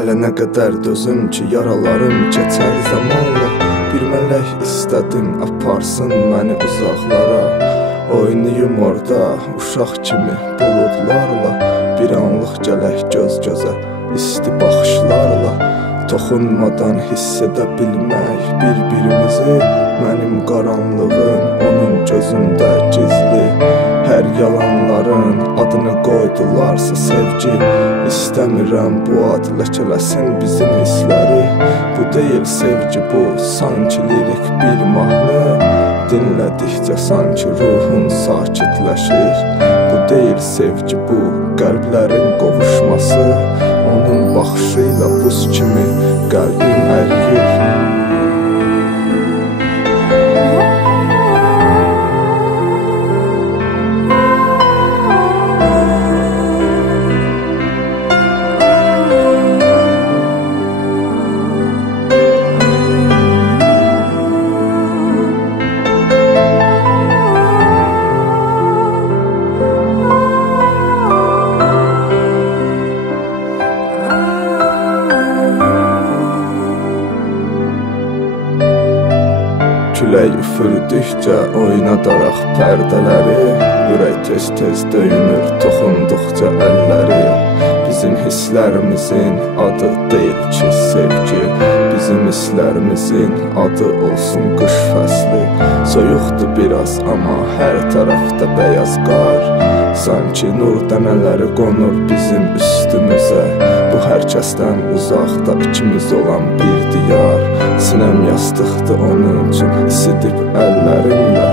Hələ nə qədər dözüm ki, yaralarım keçər zamanla. Bir mələk istədim, aparsın məni uzaqlara. Oynayım orada, uşaq kimi buludlarla. Bir anlıq gələk göz gözə, isti baxışlarla. Toxunmadan hiss edə bilmək bir-birimizi. Mənim qaranlığım onun gözündə gizli. Hər yalanların adını qoydularsa sevgi. İstəmirəm bu ad ləkələsin bizim hissləri. Bu deyil sevgi, bu sanki lirik bir mahnı. Dinlədikcə sanki ruhun sakitləşir. Bu deyil sevgi, bu qəlblərin qovuşması. Onun baxışıyla buz kimi qəlbim əriyir. Külək üfürdükcə oynadaraq pərdələri. Ürək tez-tez döyünür toxunduqca əlləri. Bizim hisslərimizin adı deyil ki sevgi. Bizim hisslərimizin adı olsun qış fəsli. Soyuqdur biraz, amma hər tərəfdə bəyaz qar. Sanki nur dənələri qonur bizim üstümüzə. Bu hər kəsdən uzaqda ikimiz olan bir diyar. Sinəm yastıqdır onun üçün isidib əllərimlə.